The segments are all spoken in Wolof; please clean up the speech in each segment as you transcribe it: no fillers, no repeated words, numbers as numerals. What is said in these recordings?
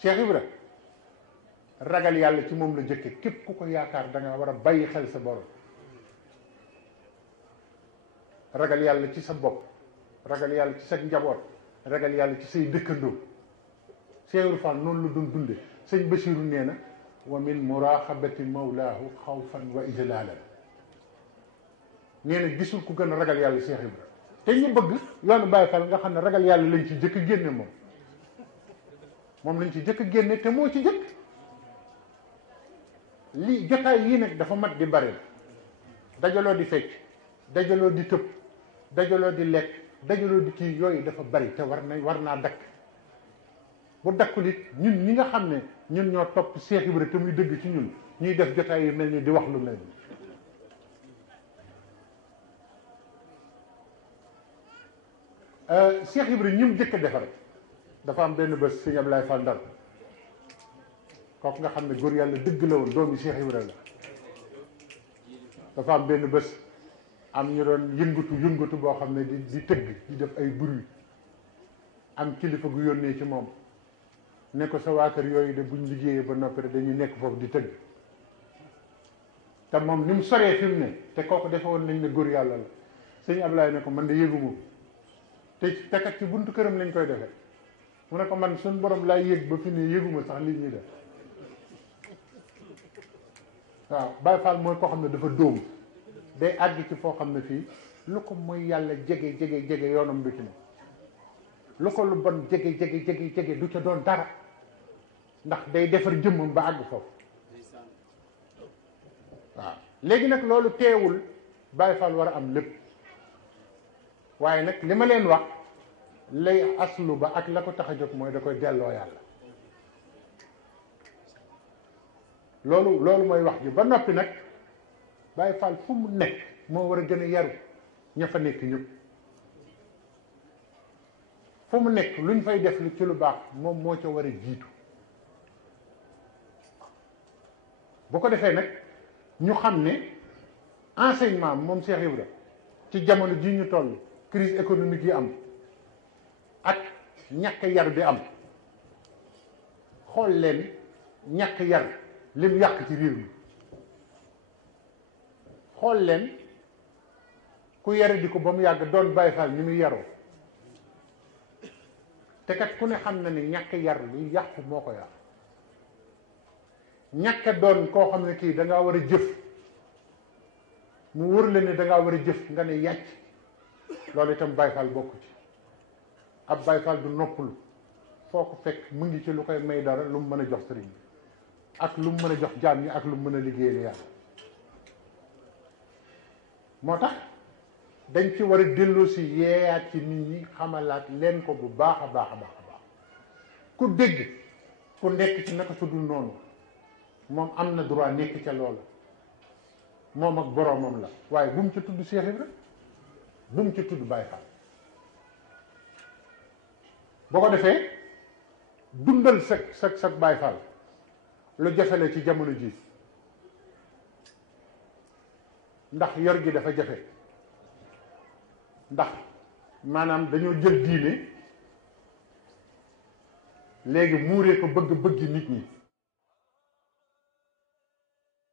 Cheikh Ibra ragal yàlla ci moom la jëkke képp ku ko yaakaar da nga war a bàyyi xel sa borom ragal yàlla ci sa bopp ragal yàlla ci sa njaboot ragal yàlla ci say dëkkandoo Cheikh Ibra Fall noonu la doon dunde sëñ Basiru nee na wa min muraqabati mawlaahu xawfan wa ijlaalan nee na gisul ku gën a ragal yàlla Cheikh Ibra te ñu bëgg yoonu Baye Fall nga xam ne ragal yàlla lañ ci jëkk génne moom lañ ci jëkk génne te moo ci jëkk li jotaay yii nag dafa mat di bari dajaloo di fecc dajaloo di tëb dajaloo di lekk dajaloo di kii yooyu dafa bari te war naa dakk bu dakkul it ñun ñi nga xam ne ñun ñoo topp Cheikh Ibra te muy dëgg ci ñun ñuy def jotaay yu mel ni di wax lu mel ni Cheikh Ibra ñi mu jëkk defar dafa am benn bés sëñ Ablaye Fall Ndar kooku nga xam ne góor yàlla dëgg la woon doomi Cheikh Ibra la dafa am benn bés am ñu doon yëngatu boo xam ne di tëgg di def ay bruit am kilifa gu yónnee ci moom ne ko sa waa kër yooyu de buñ liggéeyee ba noppi dañuy nekk foofu di tëgg te moom ni mu soree fi mu ne te kooku defe woon nañ ne góor yàlla la sëñ Ablaye ne ko man de yëguma te kat ci buntu këram lañ koy defee mu ne ko man suñ borom laay yëg ba fi ne yëguma sax li ñuy def waaw Baye Fall mooy koo xam ne dafa dóom day àgg ci foo xam ne fii lu ko mooy yàlla jege yoonam du ci ne lu ko lu bon jege du ca doon dara ndax day defar jëmmam ba àgg foofu waaw léegi nag loolu teewul Baye Fall war a am lépp waaye nag li ma leen wax lay aslu ba ak la ko tax a jóg mooy da koy delloo yàlla loolu mooy wax ji ba noppi nag Baye Fall fu mu nekk moo war a gën a yaru ña fa nekk ñëpp fu mu nekk luñ fay def ci lu baax moom moo ca war a jiitu bu ko defee nag ñu xam ne enseignement moom Cheikh Ibra ci jamono ji ñu toll crise économique yi am ak ñàkk yar bi am xool leen ñàkk yar lim yàq ci réew mi xool leen ku yare di ko ba mu yàgg doon Baye Fall ni muy yaroo te kat ku ne xam na ne ñàkk yar lu yàqu moo ko yàq ñàkk doon koo xam ne kii da ngaa war a jëf mu wër la ne da ngaa war a jëf nga ne yàcc loolu itam Baye Fall bokku ci ab Baye Fall du noppalu foo ko fekk mu ngi ci lu koy may dara lu mu mën a jox sëriñ bi ak lu mu mën a jox jaam ñi ak lu mu mën a liggéeyal yàlla moo tax dañ ci war a delloo si yeeyaat ci nit ñi xamalaat leen ko bu baax a baax ku dégg ku nekk ci naka su dul noonu moom am na droit nekk ca loolu moom ak boroomam la waaye bu mu ci tudd Cheikh Ibra bu mu ci tudd Baye Fall boo ko defee dundal sa Baye Fall lu jafe la ci jamono ji ndax yor gi dafa jafe ndax maanaam dañoo jël diine léegi muuree ko bëgg nit ñi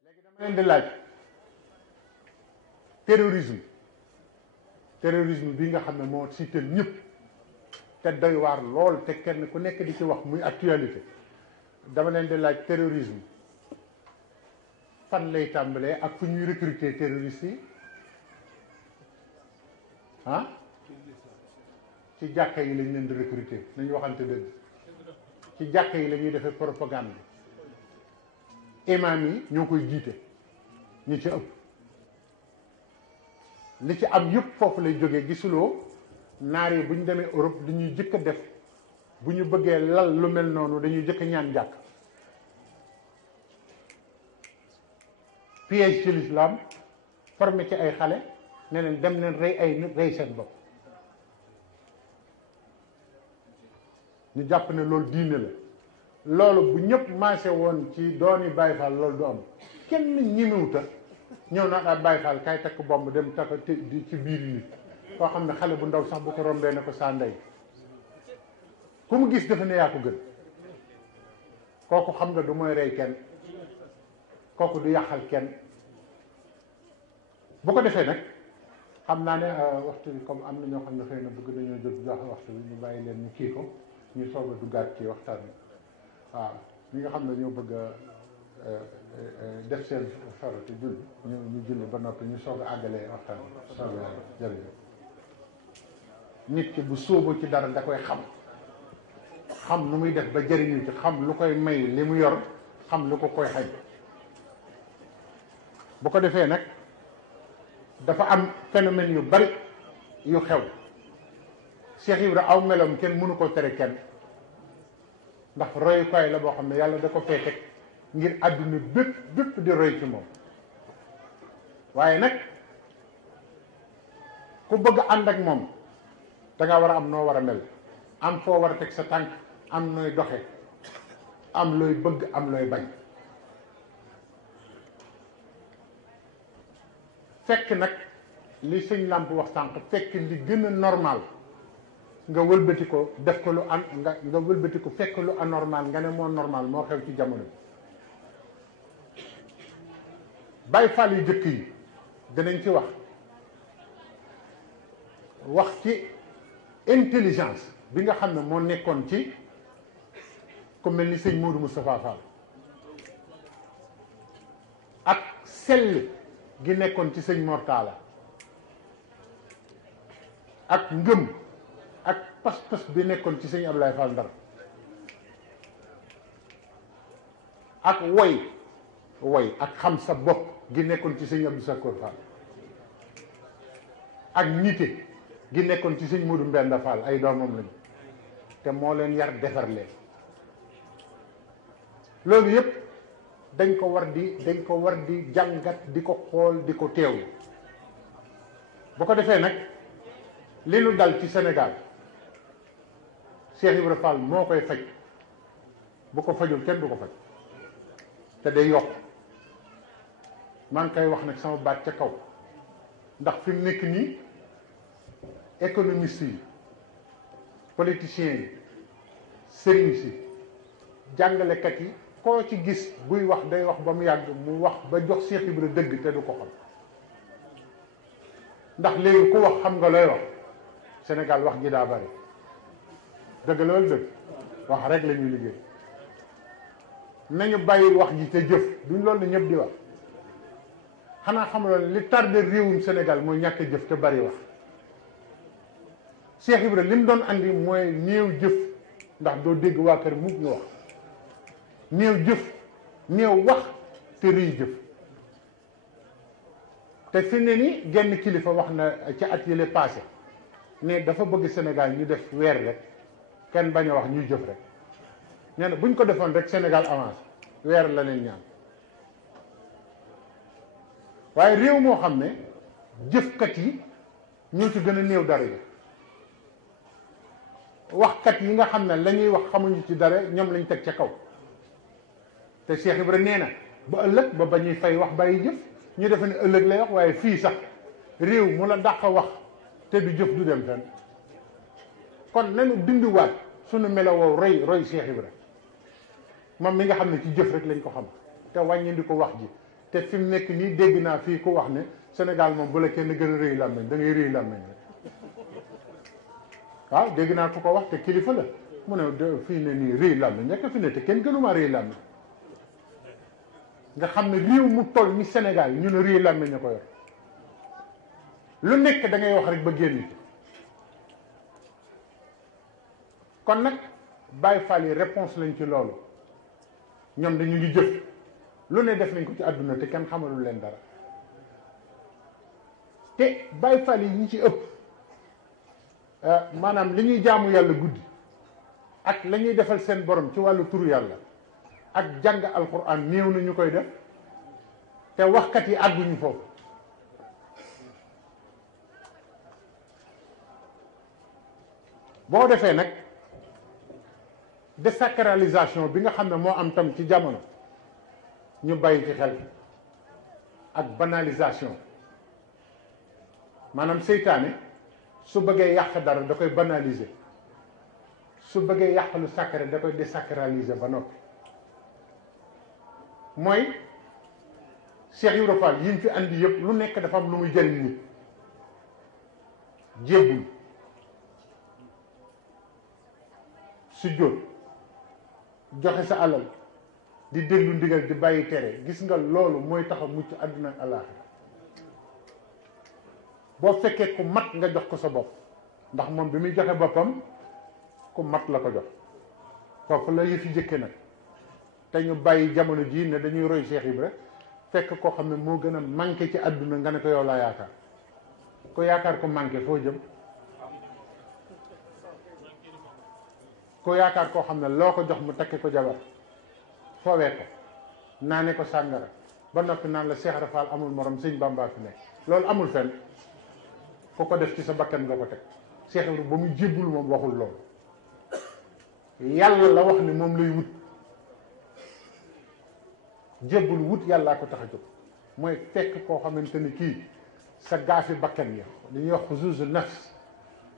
léegi dama leen di laaj terrorisme bi nga xam ne moo siiteel ñëpp te doy waar lool te kenn ku nekk di ci wax muy actualité dama leen di laaj terrorisme fan lay tàmbalee ak fu ñuy recruter terroristes yi ci jàkka yi lañ leen di recruter nañu waxante dëgg ci jàkka yi la ñuy defee propagande imam yi ñoo koy jiite ñi ci ëpp li ci am yëpp foofu lay jógee gisuloo naar yi bu ñu demee Europe li ñuy jëkk a def bu ñu bëggee lal lu mel noonu dañuy jëkk ñaan jàkk piège ci l'islam formé ci ay xale ne leen dem leen rey ay nit rey seen bopp ñu jàpp ne loolu diine la loolu bu ñëpp maase woon ci dooni Baye Fall loolu du am kenn ñimiwuta ñëw naa daal Baye Fall kay takk bomb dem takk ci biir nit koo xam ne xale bu ndaw sax bu ko rombee ne ko saa ndey ku mu gis dafa ne yaa ko gën kooku xam nga du mooy rey kenn, kooku du yàqal kenn. bu ko defee nag xam naa ne waxtu bi comme am na ñoo xam ne xëy na bëgg nañoo jot joxe waxtu bi ñu bàyyi leen ñu kii ko ñu soog a duggaat ci waxtaan bi. waaw ñi nga xam ne ñoo bëgg a def seen farata julli ñu julli ba noppi ñu soog a àggalee waxtaan bi soog a jërëjëf. nit ki bu sóoboo ci dara da koy xam nu muy def ba jëriñu ci, xam lu koy may li mu yor, xam lu ko koy xañ. bu ko defee nag dafa am phénomène yu bari yu xew. Cheikh Ibra aw meloom kenn mënu ko tere kenn, ndax royukaay la boo xam ne yàlla da ko fee teg ngir àdduna bépp di roy ci moom. waaye nag ku bëgg ànd ak moom da nga war a am noo war a mel, am foo war a teg sa tànk, am nooy doxe, am looy bëgg, am looy bañ. fekk nag li sëñ Lamp wax sànq, fekk li gën a normal nga wëlbati ko def ko lu nga wëlbati ko fekk lu anormal nga ne moo normal moo xew ci jamono bi. Baay Faal yu jëkk yi danañ ci wax ci intelligence bi nga xam ne moo nekkoon ci ku mel ni sëñ Modou Moustapha Fall, ak sell gi nekkoon ci sëñ Mortala, ak ngëm ak pas-pas bi nekkoon ci sëñ Ablaye Fall Ndar, ak woy ak xam sa bopp gi nekkoon ci sëñ Abdou Sakoor Fall, ak nite gi nekkoon ci sëñ Modou Mbenda Fall. ay doomam lañu te moo leen yar defar leen. loolu yëpp dañ ko war di jàngat, di ko xool, di ko teewlu. bu ko defee nag li nu dal ci Sénégal Cheikh Ibra Fall moo koy faj, bu ko fajul kenn du ko faj, te day yokk. maa ngi koy wax nag sama baat ca kaw, ndax fi mu nekk nii économistes yi, politiciens yi, sëriñ si, jàngalekat yi, koo ci gis buy wax day wax ba mu yàgg mu wax ba jox Cheikh Ibra dëgg te du ko xam. ndax léegi ku wax xam nga looy wax. Sénégal wax ji daa bari, dëgg loolu dëgg wax rek la ñuy liggéey. nañu bàyyi wax ji te jëf, duñ loolu la ñëpp di wax. xanaa xamuloon li tardé réewum Sénégal mooy ñàkk jëf te bari wax. Cheikh Ibra li mu doon andi mooy néew jëf, ndax doo dégg waa kër mukk ñu wax. néew jëf, néew wax te rëy jëf. te fi ne ni genn kilifa wax na ci at yële passé ne dafa bëgg Sénégal ñu def weer rek, kenn bañ a wax ñuy jëf rek. nee na buñ ko defoon rek Sénégal avance, weer la leen ñaan. waaye réew moo xam ne jëfkat yi ñoo ci gën a néew dara yi, waxkat yi nga xam ne la ñuy wax xamuñu ci dara ñoom lañ teg ca kaw. te Cheikh Ibra nee na ba ëllëg ba bañuy fay wax bàyyi jëf, ñu defe ne ëllëg lay wax, waaye fii sax réew mu la dàq wax te du jëf du dem fenn. kon nañu dindiwaat sunu melowoo roy Cheikh Ibra moom mi nga xam ne ci jëf rek lañ ko xam, te wàññi ko wax ji. te fi mu nekk nii dégg naa fii ku wax ne Sénégal moom bu la kenn gën a rëy làmmiñ da ngay rëy làmmiñ rek. waaw dégg naa ku ko wax te kilifa la mu ne fii ne nii rëy làmmiñ nekk fi ne te kenn gënumaa rëy làmmiñ. nga xam ne réew mu toll ni Sénégal ñu ne rëy làmmiñ ña ko yor, lu nekk da ngay wax rek ba génn ci. kon nag Baye Fall yi réponse lañ ci loolu. ñoom dañu ngi jëf lu ne def nañ ko ci àdduna te kenn xamalul leen dara. te Baye Fall yi ñi ci ëpp maanaam li ñuy jaamu yàlla guddi ak la ñuy defal seen borom ci wàllu turu yàlla ak jàng alquran néew na ñu koy def, te waxkat yi àgguñu foofu. boo defee nag désacralisation bi nga xam ne moo am tam ci jamono ñu bàyyi ci xel, ak banalisation. maanaam seytaane su bëggee yàq dara da koy banaliser, su bëggee yàq lu sacré da koy désacraliser ba noppi. mooy Cheikh Ibra Fall yi mu fi andi yëpp lu nekk dafa am lu muy jëriñ nit. jébbul sujjóot joxe sa alal di déglu ndigal di bàyyi tere gis nga loolu mooy tax a mucc àdduna ak àllaaxira boo fekkee ku mat nga jox ko sa bopp ndax moom bi muy joxe boppam ku mat la ko jox foofu la yëfi jëkke nag te ñu bàyyi jamono jii ne dañuy roy Cheikh Ibra fekk koo xam ne moo gën a manqué ci àdduna nga ne ko yow laa yaakaar ko yaakaar ko manqué foo jëm ko yaakaar koo xam ne loo ko jox mu takke ko jabar foowee ko naane ko sàngara ba noppi naan la Cheikh Ibra Fall amul morom sëñ Bamba fi nekk loolu amul fenn ku ko def ci sa bakkan nga ko teg Cheikh Ibra ba muy jébbul moom waxul loolu yàlla la wax ni moom lay wut jébbul wut yàllaa ko tax a jóg mooy fekk koo xamante ni kii sa gaafi bakkan ya dañuy wax xuzuuzu nafs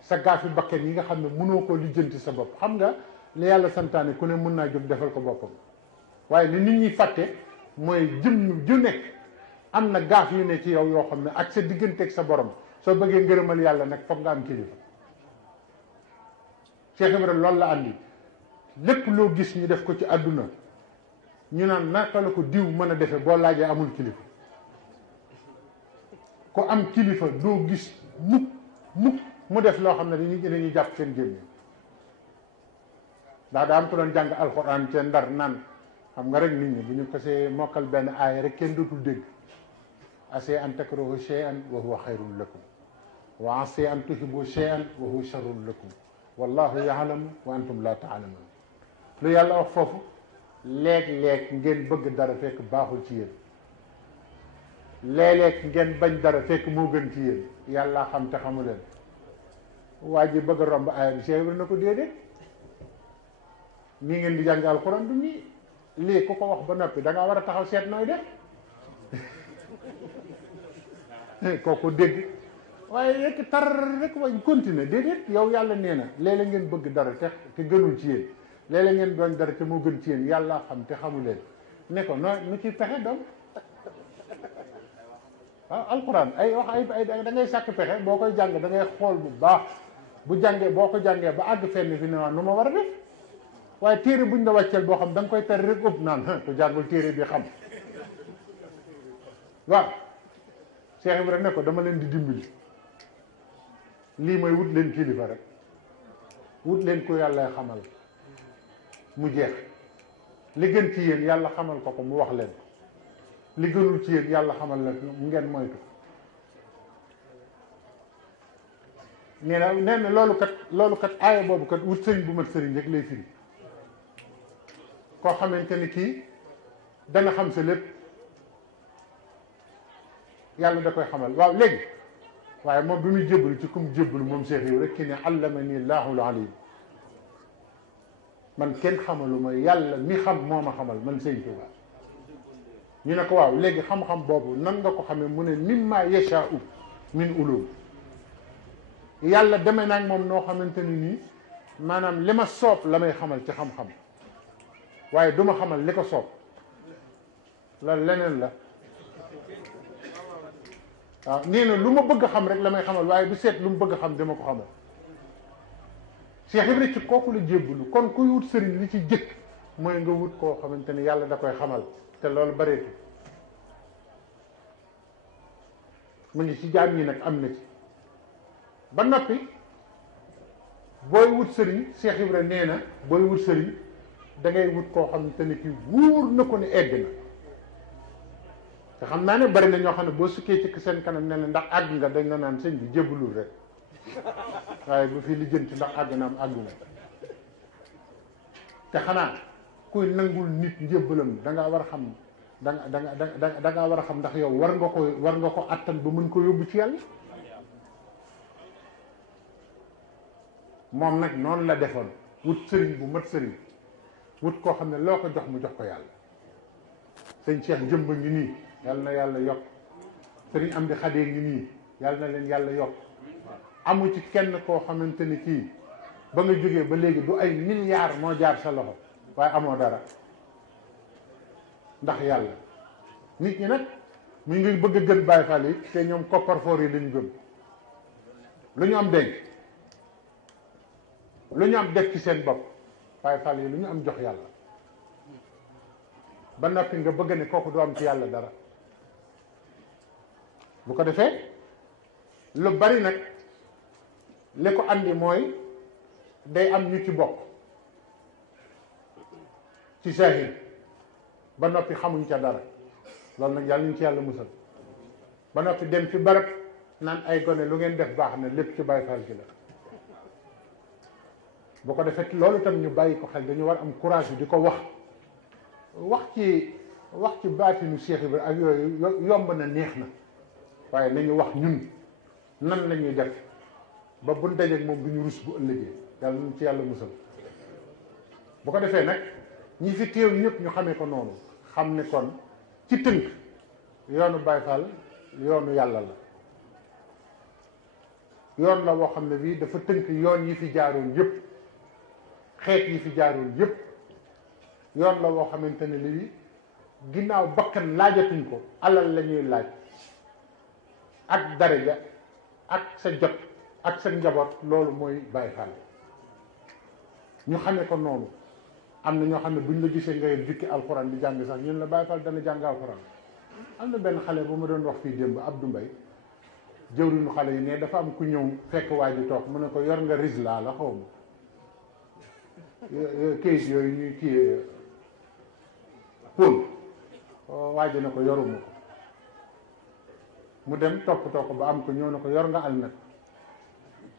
sa gaafi bakkan yi nga xam ne mënoo koo lijjanti sa bopp xam nga li yàlla santaane ku ne mën naa jóg defal ko boppam waaye li nit ñi fàtte mooy jëm ju nekk am na gaaf yu ne ci yow yoo xam ne ak sa digganteeg sa borom soo bëggee ngërëmal yàlla nag foog nga am kilifa Cheikh Ibra loolu la andi lépp loo gis ñu def ko ci àdduna ñu naan naka la ko diw mën a defe boo laajee amul kilifa ku am kilifa doo gis mukk mu def loo xam ne dañuy jàpp seen gémmiñ ndax daa am ko doon jàng alxuraan ca Ndar naan xam nga rek nit ñi bu ñu xasee mokkal benn aaya rek kenn dootul dégg ase an takrahu shay'an wa huwa xayrun lakum wa ase an tuhibbu shay'an wa huwa sharrun lakum wallahu yaalamu wa antum la taalamun lu yàlla wax foofu léeg-léeg ngeen bëgg dara fekk baaxul ci yéen léeg-léeg ngeen bañ dara fekk moo gën ci yéen yàlla xam te xamu leen waa ji bëgg a romb aaya bi Cheikh Ibra na ko déedéet nii ngeen di jàng alxuraan du nii lii ku ko wax ba noppi da ngaa war a taxaw seet nooy def kooku dégg waaye rek tar rek wañ continuer déedéet yow yàlla nee na léeg-léeg ngeen bëgg dara te gënul ci yéen léeg-léeg ngeen doon dara te moo gën ci yéen yàlla xam te xamu leen ne ko noo nu ci pexe doom waaw alxuraan ay wax ay da ngay sàkk pexe boo koy jàng da ngay xool bu baax bu jàngee boo ko jàngee ba àgg fenn fi ne waa nu ma war a def waaye téere buñ la wàcceel boo xam da nga koy tar rek ëpp naan ku jàngul téere bi xam waaw Cheikh Ibra ne ko dama leen di dimbali lii mooy wut leen kilifa rek wut leen ko yàlla xamal mu jeex li gën ci yéen yàlla xamal ko mu wax leen li gënul ci yéen yàlla xamal la ngeen moytu nee na loolu kat aaya boobu kat wut sëriñ bu mat sëriñ rek lay firi koo xamante ni kii dana xam sa lépp yàlla da koy xamal waaw léegi waaye moom bi muy jébbalu ci kum jébbalu moom Cheikh Ibra rek ki ne allamani llahul alim man kenn xamalu ma yàlla mi xam moo ma xamal man Sëñ Tuubaa ñu ne ko waaw léegi xam-xam boobu nan nga ko xamee mu ne mimma yashaa'u min ulum yàlla demee naag moom noo xamante ni nii maanaam li ma soob la may xamal ci xam-xam waaye du ma xamal li ko soob loolu leneen la waaw nee na lu ma bëgg a xam rek la may xamal waaye du seet lu mu bëgg a xam dama ko xamal Cheikh Ibra ci kooku la jébbalu kon kuy wut sëriñ li ci jëkk mooy nga wut koo xamante ni yàlla da koy xamal te loolu bareetu mu ngi ci jaam ñi nag am na ci ba noppi booy wut sëriñ Cheikh Ibra nee na booy wut sëriñ da ngay wut koo xamante ni ki wóor na ko ne egg na te xam naa ne bari na ñoo xam ne boo sukkee ci seen kanam ne la ndax àgg nga dañ la naan sëñ bi jébbalul rek waaye bu fi lijjanti ndax àgg na am àggu na te xanaa kuy nangul nit njébbalam da ngaa war a xam da nga war a xam ndax yow war nga ko attan ba mën ko yóbbu ci yàlla moom nag noonu la defoon wut sëriñ bu mat sëriñ wut koo xam ne loo ko jox mu jox ko yàlla sëñ Cheikh jëmba ngi nii yàlla na yàlla yokk sëriñ Amdi Xadee ngi nii yàlla na leen yàlla yokk amu ci kenn koo xamante ni kii ba nga jógee ba léegi du ay milliards moo jaar sa loxo waaye amoo dara ndax yàlla. nit ñi nag mu ngi bëgg a gën Baay Faal yi te ñoom kopparfoor yi lañu gëm lu ñu am denc lu ñu am def ci seen bopp. Baay Faal yi lu ñu am jox yàlla ba noppi nga bëgg ne kooku du am ci yàlla dara. bu ko defee lu bari nag li ko andi mooy day am ñu ci bokk ci saahir ba noppi xamuñ ca dara loolu nag yàlla ñu ci yàlla musal ba noppi dem fi barab naan ay gone lu ngeen def baax na lépp ci Baay Faal gi la. bu ko defee loolu tam ñu bàyyi ko xel dañu war am courage di ko wax ci baatinu Cheikh Ibra ak yooyu yomb na neex na waaye nañu wax ñun nan la ñuy def ba buñ dajeek moom du ñu rus bu ëllëgee yàlla ñu ci yàlla musal. bu ko defee nag ñi fi teew ñëpp ñu xamee ko noonu xam ne kon ci tënk yoonu Baay Faal yoonu yàlla la yoon la woo xam ne bii dafa tënk yoon yi fi jaaroon yëpp xeet yi fi jaaroon yëpp yoon la woo xamante ne lii ginnaaw bakkan laajatuñ ko alal la ñuy laaj ak daraja ak sa jot ak sa njaboot loolu mooy Baay Faal ñu xamee ko noonu. am na ñoo xam ne buñ la gisee ngay jukki alxuraan di jàng sax ñun la Baay Faal dana jàng alxuraan. am na benn xale bu ma doon wax fii démb Abdou Mbaye jëwriñu xale yi ne dafa am ku ñëw fekk waa ji toog mu ne ko yor nga risla la xaw ma kayit yooyu ñuy kii pon waa ji ne ko yoruma ko mu dem toppatoo ko ba am ko ñëw ne ko yor nga almet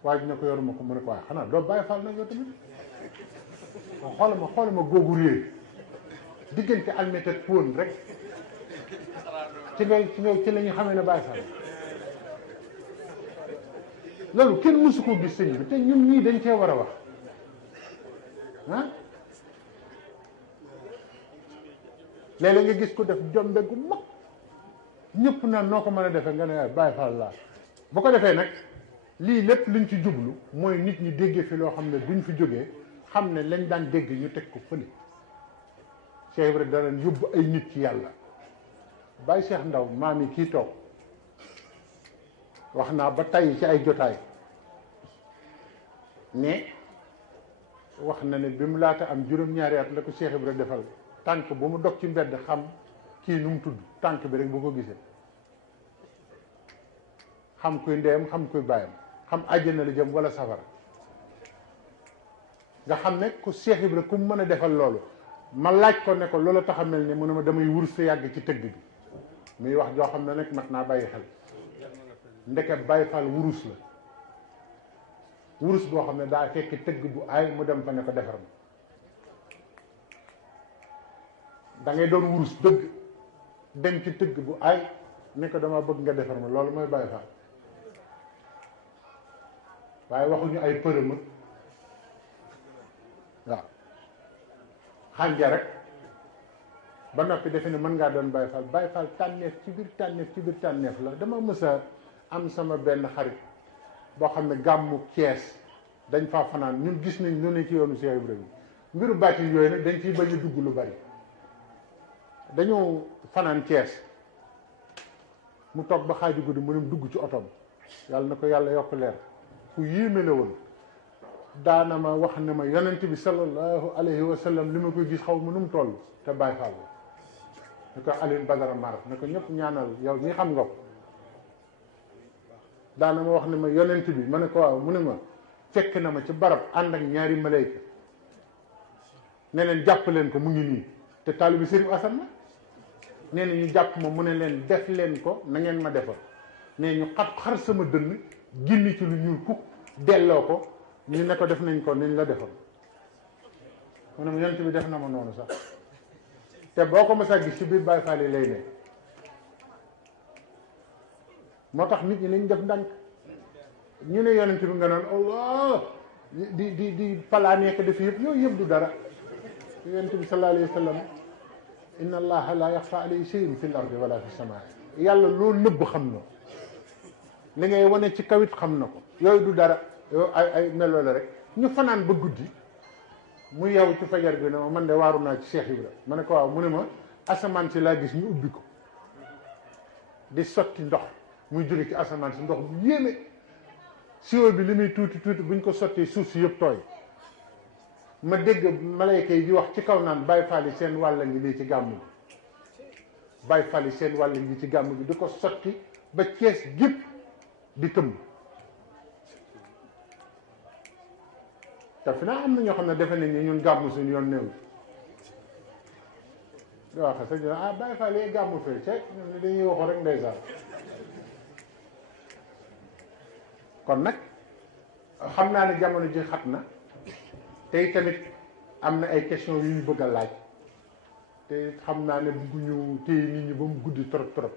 waa ji ne ko yoruma ko mu ne ko waaye xanaa doo Baay Faal nag yow tamit xoolama googu réer diggante almet ak pon rek ci la ñu xamee ne Baay Faal loolu kenn mësu koo gis sëñ bi te ñun ñii dañ cee war a wax ah léeg-léeg nga gis ko def jombe gu mag ñëpp naan noo ko mën a defee nga ne Baay Faal laa. bu ko defee nag lii lépp luñ ci jublu mooy nit ñi déggee fi loo xam ne duñ fi jógee xam ne lañ daan dégg ñu teg ko fële. Cheikh Ibrahima danañ yóbbu ay nit ci yàlla. Baay Cheikh Ndaw maam yi kii toog wax naa ba tey ci ay jotaay ne wax na ne bi mu laata am juróom-ñaari at la ko Cheikh Ibra defal tànk bu mu dog ci mbedd xam kii nu mu tudd tànk bi rek bu ko gisee xam kuy ndeyam xam kuy bàyyam xam àjjana la jëm wala safara nga xam ne ku Cheikh Ibra ku mu mën a defal loolu ma laaj ko ne ko loolu tax a mel ne mu ne ma damay wurus sa yàgg ci tëgg bi muy wax joo xam ne nag mat naa bàyyi xel ndeke Baay Faal wurus la wurus boo xam ne daa fekk tëgg bu aay mu dem fa ne ko defar ma da ngay doon wurus dëgg dem ci tëgg bu aay ne ko dama bëgg nga defar ma loolu mooy Baay Faal waaye waxuñu ay përëma waaw xànja rek ba noppi defe ne mën ngaa doon Baay Faal Baay Faal tànneef ci biir tànneef la dama mës a am sama benn xarit boo xam ne gàmmu Cees dañ faa fanaan ñun gis nañ lu ne ci yoonu Cheikh Ibrahima mbiru baatin yooyu nag dañ ciy bañ a dugg lu bari dañoo fanaan Cees mu toog ba xaaju guddi mu dem dugg ci otoom yàlla na ko yàlla yokk leer ku yéeme la woon daana ma wax ne ma yonent bi sallallahu alayhi wa sallam li ma koy gis xaw ma nu mu toll te Baay Faal la ne ko Alioune Badara Mar ne ko ñëpp ñaanal yow ñi xam nga ko daana ma wax ne ma yonent bi ma ne ko waaw mu ne ma fekk na ma ci barab ànd ak ñaari malayka ne leen jàpp leen ko mu ngi nii te taalibi Sëriñ Asan la nee na ñu jàpp ma mu ne leen def leen ko na ngeen ma defal nee ñu xar sama dënn ginni ci lu ñuul kuk delloo ko ñu ne ko def nañ ko niñ la defal mu ne ma yonent bi def na ma noonu sax te boo ko mës a gis ci biir Baay Faal yi lay ne moo tax nit ñi nañ def ndànk ñu ne yonent bi nga naan Allah di palaa nekk def yëpp yooyu yëpp du dara yonent bi sallallahu alayhi wa sallam inna allaha la yaxfa alayhi shay'un fil ardi wala fi samaa yàlla loolu nëbb xam na li ngay wane ci kawit xam na ko yooyu du dara yooyu ay melo la rek ñu fanaan ba guddi mu yow ci fajar bi ne ma man de waaru naa ci Cheikh Ibra ma ne ko waaw mu ne ma asamaan si laa gis ñu ubbi ko di sotti ndox muy jóge ci asamaan si ndox bu yéeme siwo bi li muy tuuti tuuti buñ ko sottee suuf si yëpp tooy ma dégg malayka yi di wax ci kaw naan Baay Faal yi seen wàll ngi nii ci gàmmu gi Baay Faal yi seen wàll ngi ci gàmmu gi di ko sotti ba Cees gépp di tëmb te fi naa am na ñoo xam ne defe nañ ni ñun gàmmu suñu yoon néew di wax sax ah Baay Faal yi gàmmu fee ce ñun dañuy waxoo rek ndeysaan kon nag xam naa ne jamono ji xat na tey tamit am na ay question yu ñu bëgg a laaj te xam naa ne bëgguñu téye nit ñi ba mu guddi trop trop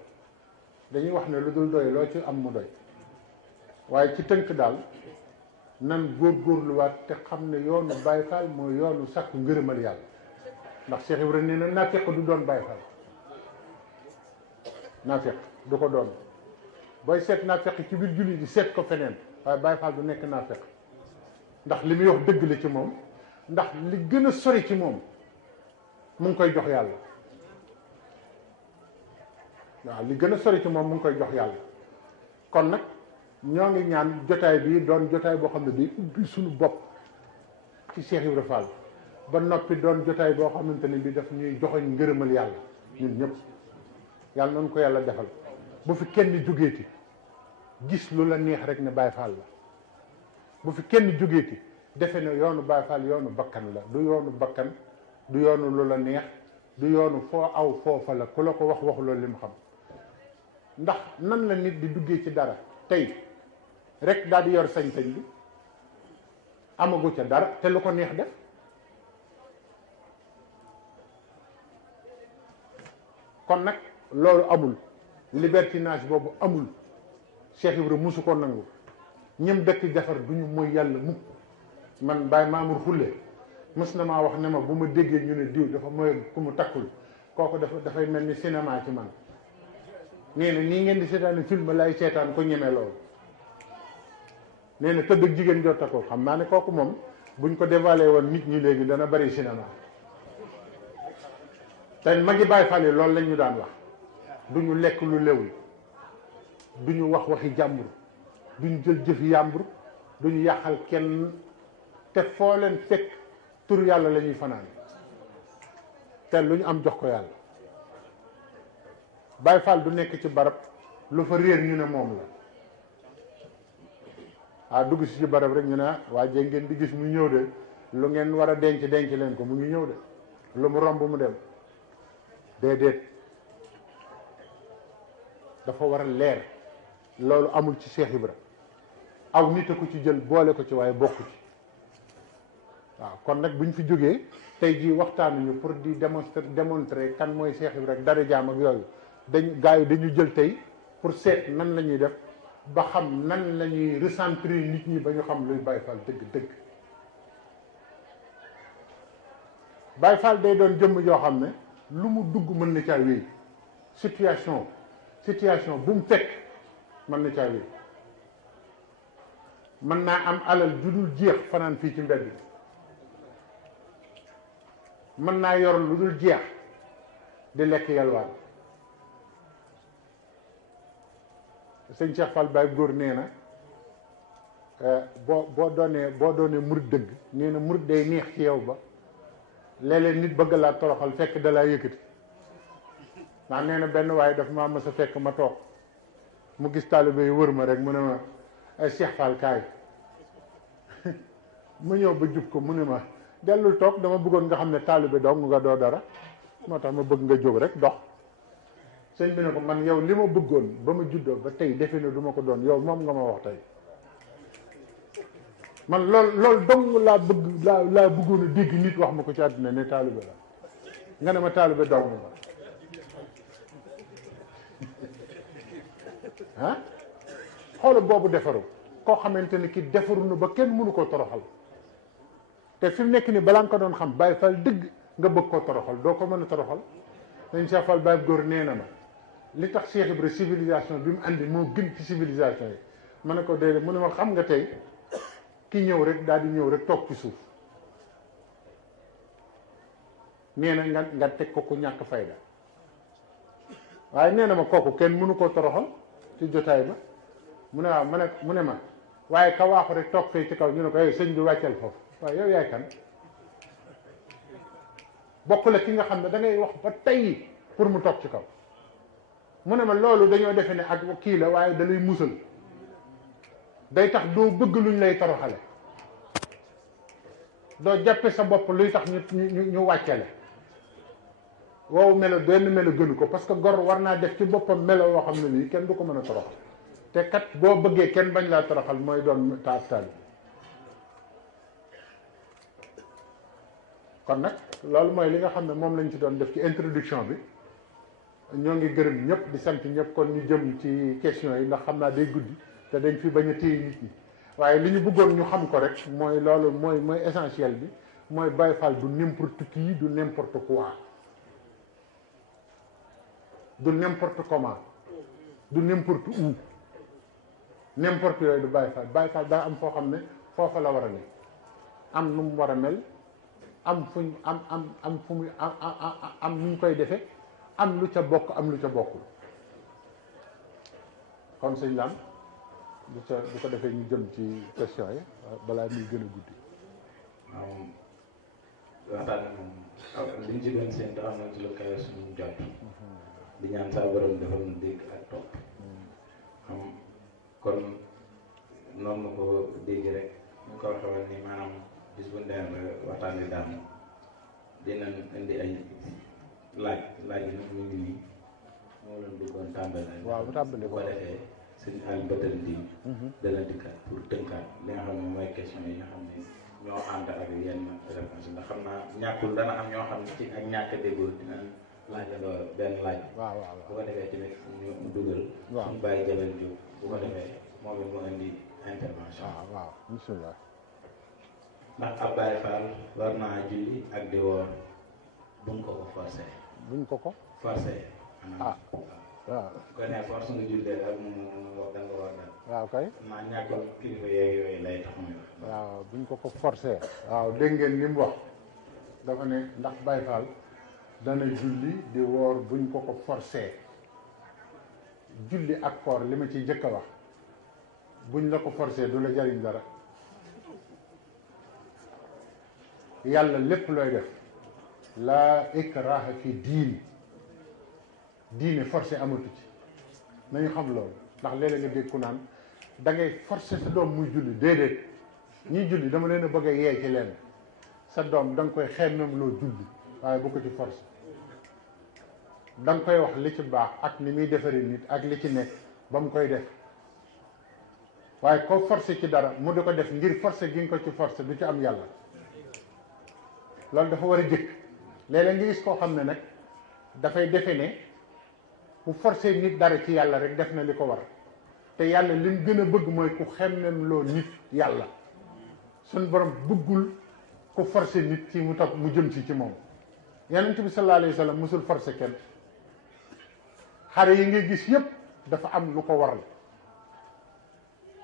dañuy wax ne lu dul doy loo ci am mu doy waaye ci tënk daal nan góorgóorluwaat te xam ne yoonu Baay Faal mooy yoonu sàkku ngërëmal yàlla ndax Cheikh Ibrahima nee na naafeq du doon Baay Faal naafeq du ko doon booy seet naafeq ci biir julli di seet ko feneen waaye Baay Faal du nekk naafeq ndax li muy wax dëgg la ci moom ndax li gën a sori ci moom mu ngi koy jox yàlla waaw li gën a sori ci moom mu ngi koy jox yàlla kon nag ñoo ngi ñaan jotaay bi doon jotaay boo xam ne day ubbi suñu bopp ci Cheikh Ibrahima Fall ba noppi doon jotaay boo xamante ne bi daf ñuy joxoñ ngërëmal yàlla ñun ñëpp yàlla nañu ko yàlla defal bu fi kenn jógeeti gis lu la neex rek ne Baay Faal la bu fi kenn jógeeti defe ne yoonu Baay Faal yoonu bakkan la du yoonu bakkan du yoonu lu la neex du yoonu foo aw foofa la ku la ko wax waxu loolu li mu xam ndax nan la nit di duggee ci dara tey rek daal di yor sañ-sañ bi amagu ca dara te lu ko neex def kon nag loolu amul libertinage boobu amul Cheikh Ibrahima musu ko nangu ñëm dëkk defar du ñu mooy yàlla mukk man Baye Mamour Xulle mës na maa wax ne ma bu ma déggee ñu ne diw dafa mooy ku mu takkul kooku dafay mel ni cinéma ci man nee na nii ngeen di seetaan film lay seetaan ko ñeme loolu nee na tëdd ak jigéen jot ko xam naa ne kooku moom buñ ko dévoilé woon nit ñi léegi dana bari cinéma te magi Baay Faal yi loolu lañ ñu daan wax duñu lekk lu lewul duñu wax waxi jàmbur duñu jël jëfi yàmbur duñu yàqal kenn te foo leen fekk tur yàlla la ñuy fanaan te lu ñu am jox ko yàlla Baay Faal du nekk ci barab lu fa réer ñu ne moom la ah dugg si ci barab rek ñu ne waa jee ngeen di gis mu ñëw de lu ngeen war a denc leen ko mu ngi ñëw de lu mu romb mu dem déedéet dafa war a leer loolu amul ci Cheikh Ibra aw nit a ko ci jël boole ko ci waaye bokku ci waaw kon nag bu ñu fi jógee tey jii waxtaanuñu pour di démontrer kan mooy Cheikh Ibra rek dara jaam ak yooyu gars yi dañu jël tey pour seet nan la ñuy def ba xam nan la ñuy recentrer nit ñi ba ñu xam luy Baay Faal dëgg-dëgg Baay Faal day doon jëmm joo xam ne lu mu dugg mën na caa wéy situation bu mu fekk mën na caa wéy mën naa am alal ju dul jeex fanaan fii ci mbedd mën naa yor lu dul jeex di lekk yalwaan sëñ Cheikh Fall Baye góor nee na boo doonee murit dëgg nee na murit day neex ci yow ba léeg-léeg nit bëgg laa toroxal fekk da laa yëkkati ndax nee na benn waaye daf maa mës a fekk ma toog mu gis taalibe yi wër ma rek mu ne ma ay Cheikh Fall kaay mu ñëw ba jub ko mu ne ma dellul toog dama bëggoon nga xam ne taalibe dong nga doo dara moo tax ma bëgg nga jóg rek dox sëñ bi ne ko man yow li ma bëggoon ba ma juddoo ba tey defe ne du ma ko doon yow moom nga ma wax tey man loolu dong laa bëggoon a dégg nit wax ma ko ci àddina ne taalibe la nga ne ma taalibe dong ma ah xoola boobu defaru koo xamante ne ki defaru na ba kenn mënu koo toroxal te fi mu nekk ni balaa nga ko doon xam Baay Faal dëgg nga bëgg koo toroxal doo ko mën a toroxal dañ Cheikh Fall Baye góor nee na ma li tax Cheikh Ibra civilisation bi mu andi moo gën ci civilisation yi ma ne ko déedéet mu ne ma xam nga tey ki ñëw rek daal di ñëw rek toog ci suuf nee na nga teg ko ku ñàkk fayda waaye nee na ma kooku kenn mënu koo toroxal ci jotaay ba mu ne waaw mu ne ma waaye ka waaxu rek toog fee ci kaw ñu ne ko yow sëñ bi wàcceel foofu waaye yow yaay kan bokk la ki nga xam ne da ngay wax ba tey pour mu toog ci kaw mu ne ma loolu dañoo defe ne ak kii la waaye da lay musal day tax doo bëgg luñ lay toroxale doo jàppe sa bopp luy tax ñu wàccale wow melo benn melo gënu ko parce que gor war naa def ci boppam melo woo xam ne nii kenn du ko mën a toroxal te kat boo bëggee kenn bañ laa toroxal mooy doon taal kon nag loolu mooy li nga xam ne moom lañ ci doon def ci introduction bi ñoo ngi gërëm ñëpp di sant ñëpp kon ñu jëm ci question yi ndax xam naa day guddi te dañ fi bañ a téye nit ñi waaye li ñu bëggoon ñu xam ko rek mooy loolu mooy essentiel bi mooy Baye Fall du n'importe qui du n'importe quoi du n'importe comment du n'importe où n'importe yooyu du Baye Fall Baye Fall daa am foo xam ne foofa la war a ne am nu mu war a mel am fuñ am fu muy am nu ñu koy defe am lu ca bokk am lu ca bokkul kon sëñ Lam bu ko defee ñu jëm ci question yi balaa muy gën a guddi. waaw waxtaan moom liñ ci doon seen am na ci lu kawe suñu jot di ñaan saa borom dafa nu dégg ak topp xam kon noonu ma ko dégg rek ñu ko waxee woon ni maanaam bis bu ndee ba waxtaan bi daanu dinañ indi ay laaj yi nag ñu ngi nii moo leen bëggoon tàmbali. waaw bu tàmbali ko defee sëñ Aliou Badara Ndine dana dikkaat pour tënkaat li nga xam ne mooy question yi nga xam ne ñoo ànd ak yenn réponse ndax xam naa ñàkkul dana am ñoo xam ne ci ak ñàkk a déggoo dina laajandoo benn laaj. waaw bu ko defee tamit ñu dugal. waaw suñu bàyyi jabel jóg bu ko defee moom it mu indi intervention. waaw bismillah. ndax ab Baye Fall war naa julli ak di woor buñ ko ko forcé. buñ ko ko forcé. waaw. ko ne force nga jullee daal mu wax da nga war daal. waaw kay. maa ñàkkul kilifa yeeg yooyu lay tax muy wax. waaw buñ ko forcé. waaw dégg ngeen li mu wax dafa ne ndax Baye Fall dana julli di woor buñ ko forcé julli ak koor li ma ciy jëkk a wax buñ la ko forcé du la jariñ dara yàlla lépp looy def laa ikraha fi diine forcé amatu ci nañu xam loolu ndax léeg-léeg nga dégg ku naan da ngay forcé sa doom muy julli déedéet ñiy julli dama leen a bëgg a yee ci leen sa doom da nga koy xemmem loo julli waaye bu ko ci forcé da nga koy wax li ci baax ak ni muy defaree nit ak li ci nekk ba mu koy def waaye ko forcé ci dara mu di ko def ngir forcé gi nga ko ci forcé du ci am yàlla loolu dafa war a jëkk léeg-léeg nga gis koo xam ne nag dafay defe ne bu forcé nit dara ci yàlla rek def na li ko war te yàlla li mu gën a bëgg mooy ku xemmem loo nit yàlla suñ borom bëggul ku forcé nit ci mu topp mu jëm ci moom yonent bi sallallahu alayhi wa sallam musul forcé kenn xare yi ngay gis yépp dafa am lu ko waral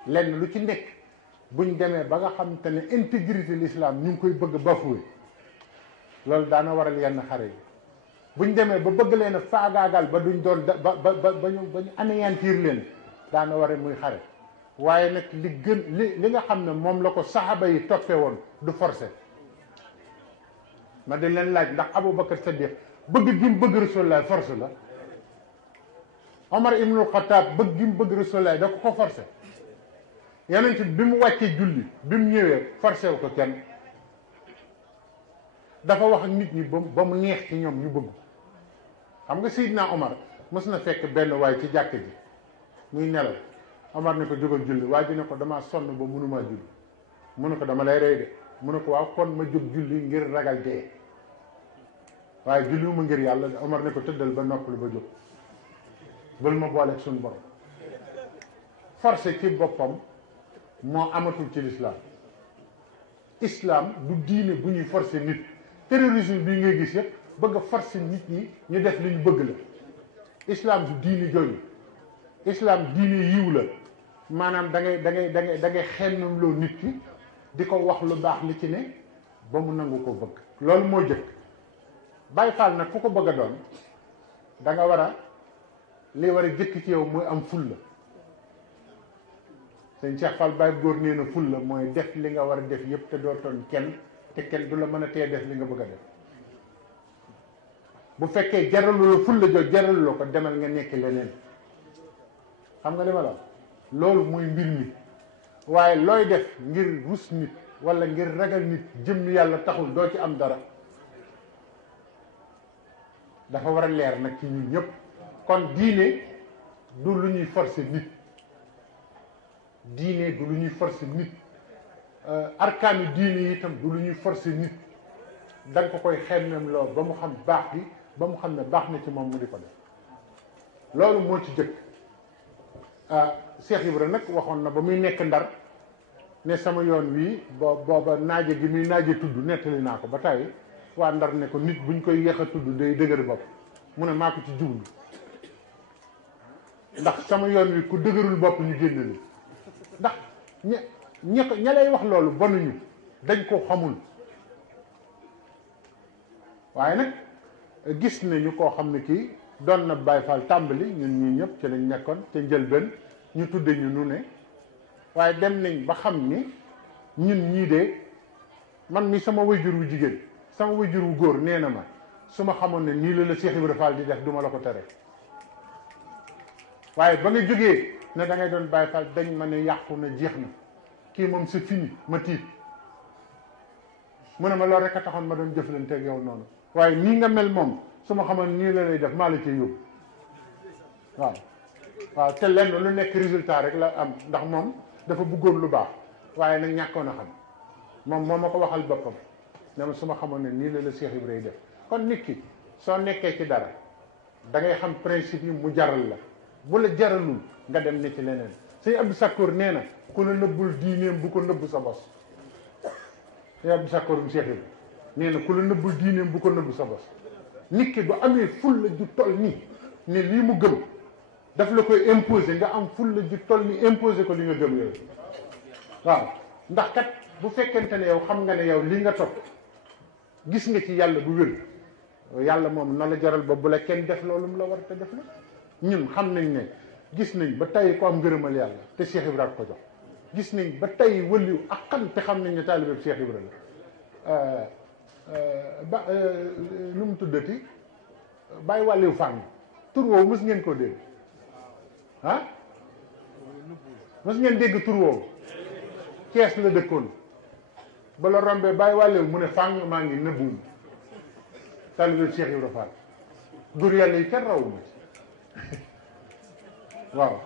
lenn lu ci nekk buñ demee ba nga xam te ne intégrité l'islam ñu ngi koy bëgg bafoué loolu daana waral yenn xare yi buñ demee ba bëgg leen a faagaagal ba duñ doon ba ñu anéantir leen daana waral muy xare waaye nag li nga xam ne moom la ko saxaaba yi toppee woon du forcé ma dañ leen laaj ndax Aboubacar Saddiq bëgg gi mu bëgg Rasulullah force la Omar ibnul Xataab bëgg gi mu bëgg Rasulullah da ko forcé yonent bi mu wàccee julli bi mu ñëwee forcé wu ko kenn dafa wax ak nit ñi ba mu neex ci ñoom ñu bëgg xam nga Seydina Omar mës na fekk benn waay ci jàkk ji muy nelaw Omar ne ko jógal julli waa ji ne ko damaa sonn ba mënumaa julli mu ne ko dama lay rey de mu ne ko waaw kon ma jóg julli ngir ragal dee waaye julliwuma ngir yàlla Omar ne ko tëddal ba noppalu ba jóg bul ma booleeg suñu borom forcé ci boppam moo amatul ci l'islam islam du diine bu ñuy forcé nit terrorisme bii ngay gis yëpp bëgg a forcé nit ñi ñu def li ñu bëgg la islam du diine jooyu islam diine yiw la maanaam da ngay xemmem loo nit ki di ko wax lu baax li ci ne ba mu nangu ko bëgg loolu moo jëkk Baay Faal nag ku ko bëgg a doon da nga war a li war a jëkk ci yow mooy am fulla. sëñ Cheikh Fall Baye góor nee na fulla mooy def li nga war a def yëpp te doo tooñ kenn te kenn du la mën a tee def li nga bëgg a def. bu fekkee jaralu la fulla jooju jaralu la ko demal nga nekk leneen xam nga li ma la loolu mooy mbir mi waaye looy def ngir rus nit wala ngir ragal nit jëm yàlla taxul doo ci am dara dafa war a leer nag ci ñun ñëpp. kon diine du lu ñuy forcer nit diine du lu ñuy forcer nit arkaani diine yi itam du lu ñuy forcer nit da nga ko koy xemmem lool ba mu xam baax bi ba mu xam ne baax na ci moom mu di ko def loolu moo ci jëkk Cheikh Ibra nag waxoon na ba muy nekk Ndar ne sama yoon wii booba naaje gi muy naaje tudd nettali naa ko ba tey waa Ndar ne ko nit buñ koy yéex a tudd day dëgër bopp mu ne maa ko ci jublu ndax sama yoon wi ku dëgërul bopp ñu génn li ndax ña lay wax loolu bonuñu dañ ko xamul waaye nag gis nañu koo xam ne kii doon na Baay Faal tàmbali ñun ñii ñëpp ci lañ nekkoon ca njëlbeen ñu tudde ñu nu ne waaye dem nañ ba xam ni ñun ñii de man mi sama wayjur wu jigéen sama wayjur wu góor nee na ma su ma xamoon ne nii la Cheikh Ibra Fall di def duma la ko tere waaye ba nga jógee ne da ngay doon Baay Faal dañ ma ne yàqu na jeex na kii moom c'est fini ma tiit mu ne ma loolu rek a taxoon ma doon jëflante ak yow noonu waaye nii nga mel moom su ma xamoon nii la lay def maa la cee yóbbu waaw te lenn lu nekk résultat rek la am ndax moom dafa bëggoon lu baax waaye nag ñàkkoon a xam moom moo ma ko waxal boppam ne ma su ma xamoon ne nii la Cheikh Ibrahima def kon nit ki soo nekkee ci dara da ngay xam principe yi mu jaral la bu la jaralul nga dem ne ci leneen sëñ Abdou Sakkour nee na ku la nëbbul diineem bu ko nëbb sa bos sëñ Abdou Sakkour mu Cheikh Ibrahima nee na ku la nëbbul diineem bu ko nëbb sa bos nit ki bu amee ful la ju toll nii ne lii mu gëm daf la koy imposer nga am ful la ju toll ni imposer ko li nga gëm yooyu waaw ndax kat bu fekkente ne yow xam nga ne yow li nga topp gis nga ci yàlla bu wér yàlla moom na la jaral ba bu la kenn def loolu mu la war te def la ñun xam nañ ne gis nañ ba tey ko am ngërëmal yàlla te Cheikh Ibrahima ko jox gis nañ ba tey wëliw ak xam te xam nañ ne taalibe Cheikh Ibrahima la lu mu tuddati bàyyi wàlliw fànn tur woowu mës ngeen koo dégg ah mës ngeen dégg tur woowu Cees la dëkkoon ba la rombee bàyyi wàlliw mu ne fànn maa ngi nëbbuum taalibe Cheikh Ibrahima Fall góor yàlla yi kenn rawuma ci waaw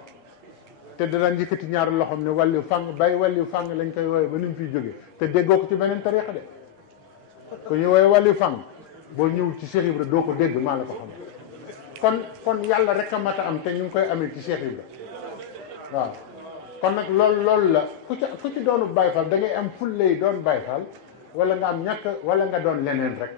te dana njëkkati ñaari loxoom ne wàlliw fànn bàyyi wàlliw fànn lañ koy wooye ba ni mu fiy jógee te déggoo ko ci beneen tariixa de ko ñu wooye wàlliw fànn boo ñëwul ci Cheikh Ibra doo ko dégg maa la ko xam kon yàlla rek a mat a am te ñu ngi koy amee ci Cheikh Ibra waaw kon nag loolu la ku ci doonu Baay Faal da ngay am fullay doon Baay Faal wala nga am ñàkk wala nga doon leneen rek